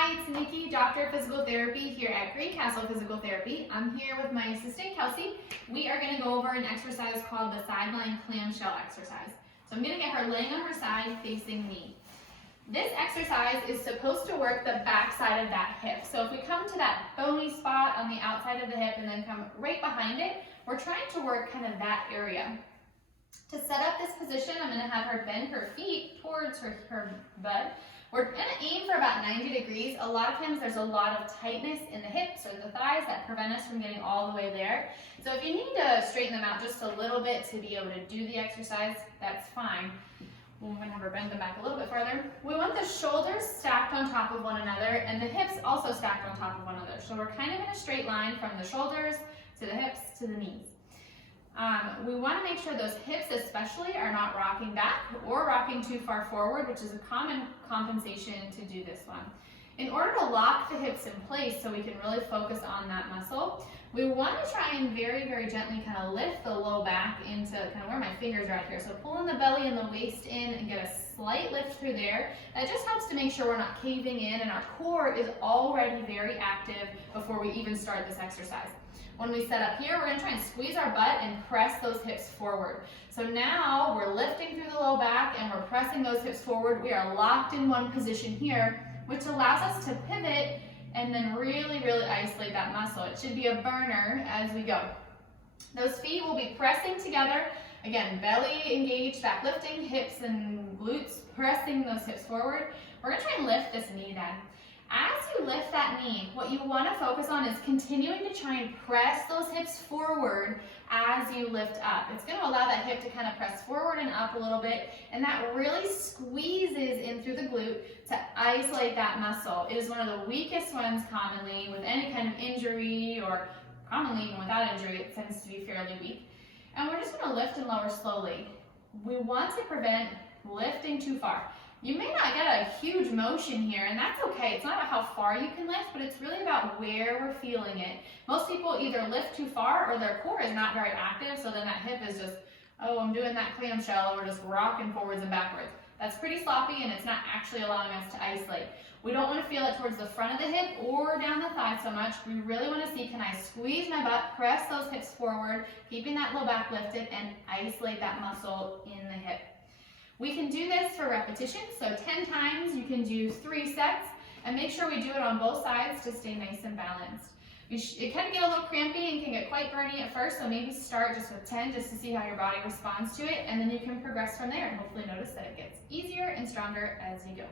Hi, it's Nikki, Doctor of Physical Therapy here at Greencastle Physical Therapy. I'm here with my assistant, Kelsey. We are going to go over an exercise called the Sidelying clamshell exercise. So I'm going to get her laying on her side facing me. This exercise is supposed to work the back side of that hip. So if we come to that bony spot on the outside of the hip and then come right behind it, we're trying to work kind of that area. To set up this position, I'm going to have her bend her feet towards her butt. We're going to aim for about 90 degrees. A lot of times there's a lot of tightness in the hips or the thighs that prevent us from getting all the way there. So if you need to straighten them out just a little bit to be able to do the exercise, that's fine. We're going to have her bend them back a little bit farther. We want the shoulders stacked on top of one another and the hips also stacked on top of one another. So we're kind of in a straight line from the shoulders to the hips to the knees. We want to make sure those hips especially are not rocking back or rocking too far forward, which is a common compensation to do this one. In order to lock the hips in place so we can really focus on that muscle, we want to try and very, very gently kind of lift the low back into kind of where my fingers are right here. So pulling the belly and the waist in and get a slight lift through there. That just helps to make sure we're not caving in and our core is already very active before we even start this exercise. When we set up here, we're going to try and squeeze our butt and press those hips forward. So now we're lifting through the low back and we're pressing those hips forward. We are locked in one position here, which allows us to pivot and then really, really isolate that muscle. It should be a burner as we go. Those feet will be pressing together. Again, belly engaged, back lifting, hips and glutes pressing those hips forward. We're going to try and lift this knee then. As you lift that knee, what you want to focus on is continuing to try and press those hips forward as you lift up. It's going to allow that hip to kind of press forward and up a little bit, and that really squeezes in through the glute to isolate that muscle. It is one of the weakest ones commonly with any kind of injury, or commonly even without injury, it tends to be fairly weak. And we're just going to lift and lower slowly. We want to prevent lifting too far. You may not get a huge motion here, and that's okay. It's not about how far you can lift, but it's really about where we're feeling it. Most people either lift too far or their core is not very active, so then that hip is just, oh, I'm doing that clamshell, or we're just rocking forwards and backwards. That's pretty sloppy, and it's not actually allowing us to isolate. We don't want to feel it towards the front of the hip or down the thigh so much. We really want to see, can I squeeze my butt, press those hips forward, keeping that low back lifted, and isolate that muscle in the hip. We can do this for repetition, so 10 times, you can do 3 sets, and make sure we do it on both sides to stay nice and balanced. It can get a little crampy and can get quite burny at first, so maybe start just with 10 just to see how your body responds to it, and then you can progress from there and hopefully notice that it gets easier and stronger as you go.